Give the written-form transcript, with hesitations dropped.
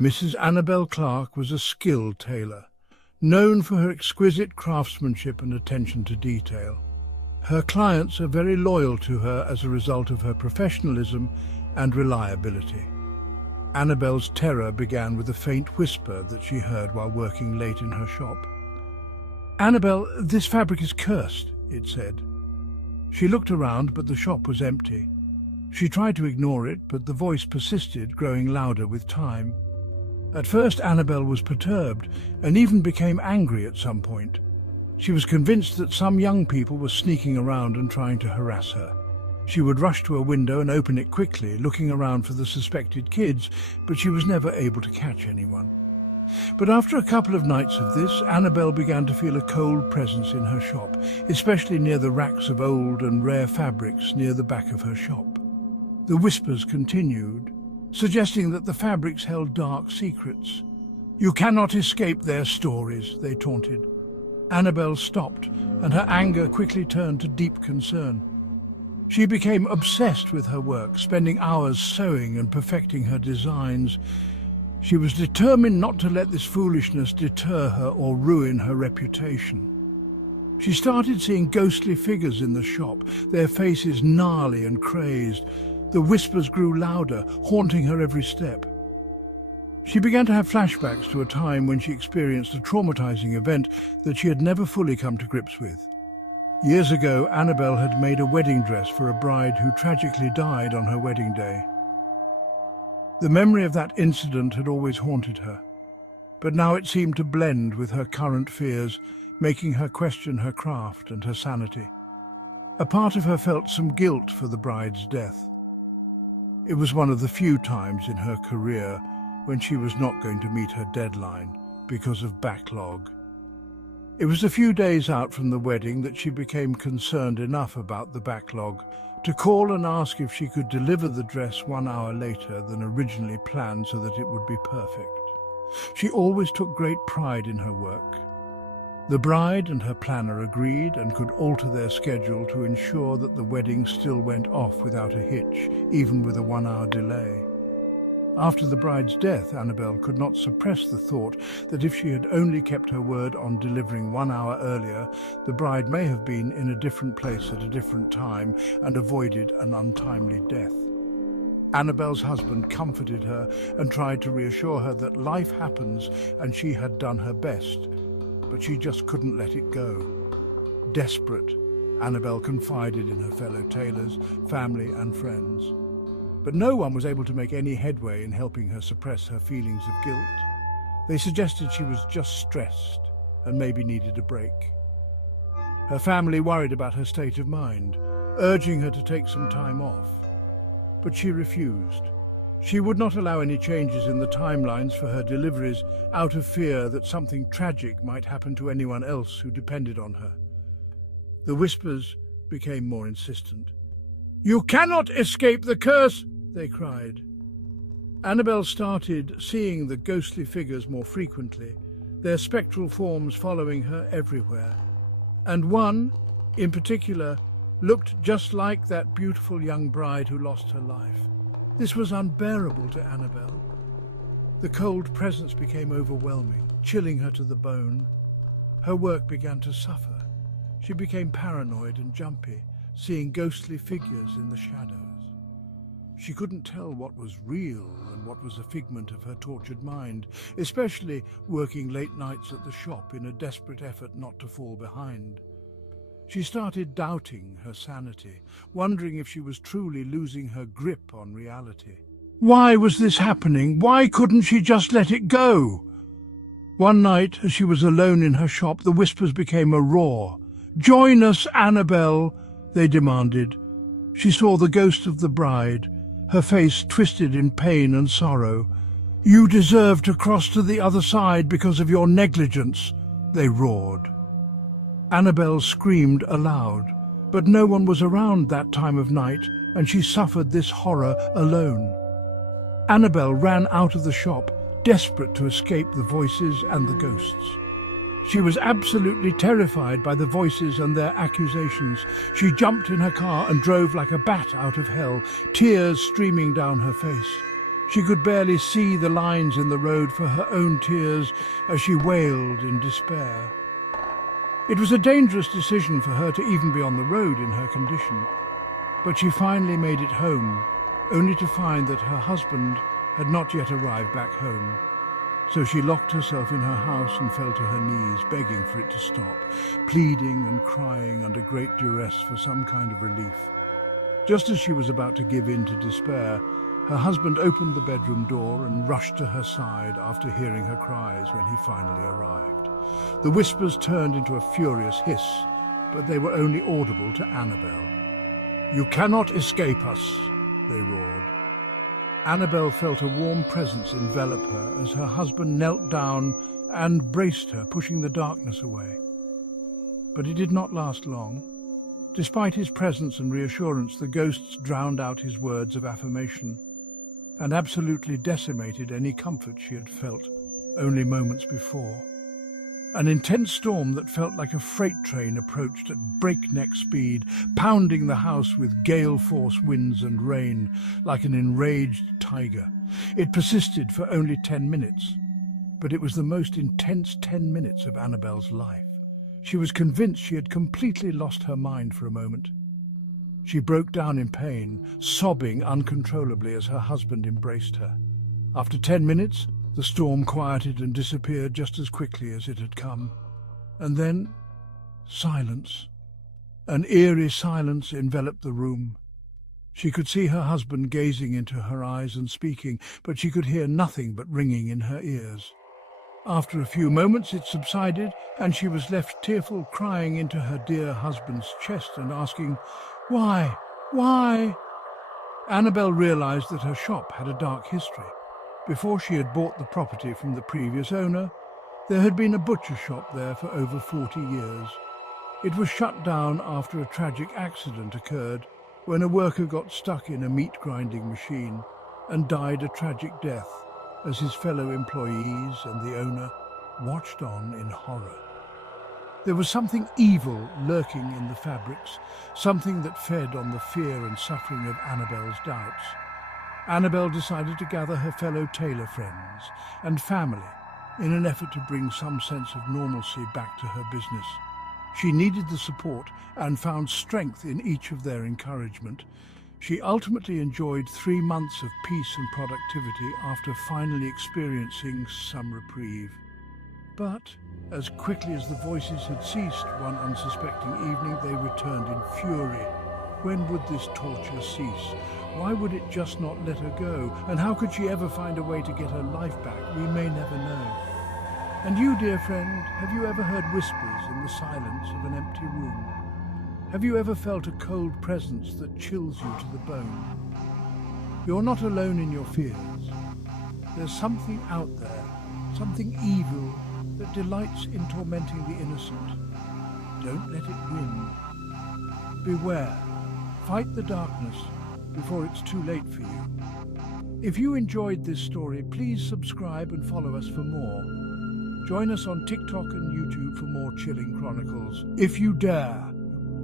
Mrs. Annabelle Clark was a skilled tailor, known for her exquisite craftsmanship and attention to detail. Her clients are very loyal to her as a result of her professionalism and reliability. Annabelle's terror began with a faint whisper that she heard while working late in her shop. "Annabelle, this fabric is cursed," it said. She looked around, but the shop was empty. She tried to ignore it, but the voice persisted, growing louder with time. At first, Annabelle was perturbed and even became angry at some point. She was convinced that some young people were sneaking around and trying to harass her. She would rush to a window and open it quickly, looking around for the suspected kids, but she was never able to catch anyone. But after a couple of nights of this, Annabelle began to feel a cold presence in her shop, especially near the racks of old and rare fabrics near the back of her shop. The whispers continued, suggesting that the fabrics held dark secrets. "You cannot escape their stories," they taunted. Annabelle stopped, and her anger quickly turned to deep concern. She became obsessed with her work, spending hours sewing and perfecting her designs. She was determined not to let this foolishness deter her or ruin her reputation. She started seeing ghostly figures in the shop, their faces gnarly and crazed. The whispers grew louder, haunting her every step. She began to have flashbacks to a time when she experienced a traumatizing event that she had never fully come to grips with. Years ago, Annabelle had made a wedding dress for a bride who tragically died on her wedding day. The memory of that incident had always haunted her, but now it seemed to blend with her current fears, making her question her craft and her sanity. A part of her felt some guilt for the bride's death. It was one of the few times in her career when she was not going to meet her deadline because of backlog. It was a few days out from the wedding that she became concerned enough about the backlog to call and ask if she could deliver the dress 1 hour later than originally planned so that it would be perfect. She always took great pride in her work. The bride and her planner agreed and could alter their schedule to ensure that the wedding still went off without a hitch, even with a 1-hour delay. After the bride's death, Annabelle could not suppress the thought that if she had only kept her word on delivering 1 hour earlier, the bride may have been in a different place at a different time and avoided an untimely death. Annabelle's husband comforted her and tried to reassure her that life happens and she had done her best, but she just couldn't let it go. Desperate, Annabelle confided in her fellow tailors, family and friends. But no one was able to make any headway in helping her suppress her feelings of guilt. They suggested she was just stressed and maybe needed a break. Her family worried about her state of mind, urging her to take some time off. But she refused. She would not allow any changes in the timelines for her deliveries out of fear that something tragic might happen to anyone else who depended on her. The whispers became more insistent. "You cannot escape the curse!" they cried. Annabelle started seeing the ghostly figures more frequently, their spectral forms following her everywhere. And one, in particular, looked just like that beautiful young bride who lost her life. This was unbearable to Annabelle. The cold presence became overwhelming, chilling her to the bone. Her work began to suffer. She became paranoid and jumpy, seeing ghostly figures in the shadows. She couldn't tell what was real and what was a figment of her tortured mind, especially working late nights at the shop in a desperate effort not to fall behind. She started doubting her sanity, wondering if she was truly losing her grip on reality. Why was this happening? Why couldn't she just let it go? One night, as she was alone in her shop, the whispers became a roar. "Join us, Annabelle," they demanded. She saw the ghost of the bride, her face twisted in pain and sorrow. "You deserve to cross to the other side because of your negligence," they roared. Annabelle screamed aloud, but no one was around that time of night, and she suffered this horror alone. Annabelle ran out of the shop, desperate to escape the voices and the ghosts. She was absolutely terrified by the voices and their accusations. She jumped in her car and drove like a bat out of hell, tears streaming down her face. She could barely see the lines in the road for her own tears as she wailed in despair. It was a dangerous decision for her to even be on the road in her condition, but she finally made it home, only to find that her husband had not yet arrived back home. So she locked herself in her house and fell to her knees, begging for it to stop, pleading and crying under great duress for some kind of relief. Just as she was about to give in to despair, her husband opened the bedroom door and rushed to her side after hearing her cries when he finally arrived. The whispers turned into a furious hiss, but they were only audible to Annabelle. "You cannot escape us," they roared. Annabelle felt a warm presence envelop her as her husband knelt down and braced her, pushing the darkness away. But it did not last long. Despite his presence and reassurance, the ghosts drowned out his words of affirmation and absolutely decimated any comfort she had felt only moments before. An intense storm that felt like a freight train approached at breakneck speed, pounding the house with gale-force winds and rain like an enraged tiger. It persisted for only 10 minutes, but it was the most intense 10 minutes of Annabelle's life. She was convinced she had completely lost her mind for a moment. She broke down in pain, sobbing uncontrollably as her husband embraced her. After 10 minutes, the storm quieted and disappeared just as quickly as it had come. And then, silence. An eerie silence enveloped the room. She could see her husband gazing into her eyes and speaking, but she could hear nothing but ringing in her ears. After a few moments it subsided, and she was left tearful, crying into her dear husband's chest and asking, "Why? Why?" Annabelle realized that her shop had a dark history. Before she had bought the property from the previous owner, there had been a butcher shop there for over 40 years. It was shut down after a tragic accident occurred when a worker got stuck in a meat-grinding machine and died a tragic death as his fellow employees and the owner watched on in horror. There was something evil lurking in the fabrics, something that fed on the fear and suffering of Annabelle's doubts. Annabelle decided to gather her fellow tailor friends and family in an effort to bring some sense of normalcy back to her business. She needed the support and found strength in each of their encouragement. She ultimately enjoyed 3 months of peace and productivity after finally experiencing some reprieve. But as quickly as the voices had ceased one unsuspecting evening, they returned in fury. When would this torture cease? Why would it just not let her go? And how could she ever find a way to get her life back? We may never know. And you, dear friend, have you ever heard whispers in the silence of an empty room? Have you ever felt a cold presence that chills you to the bone? You're not alone in your fears. There's something out there, something evil that delights in tormenting the innocent. Don't let it win. Beware. Fight the darkness before it's too late for you. If you enjoyed this story, please subscribe and follow us for more. Join us on TikTok and YouTube for more Chilling Chronicles, if you dare.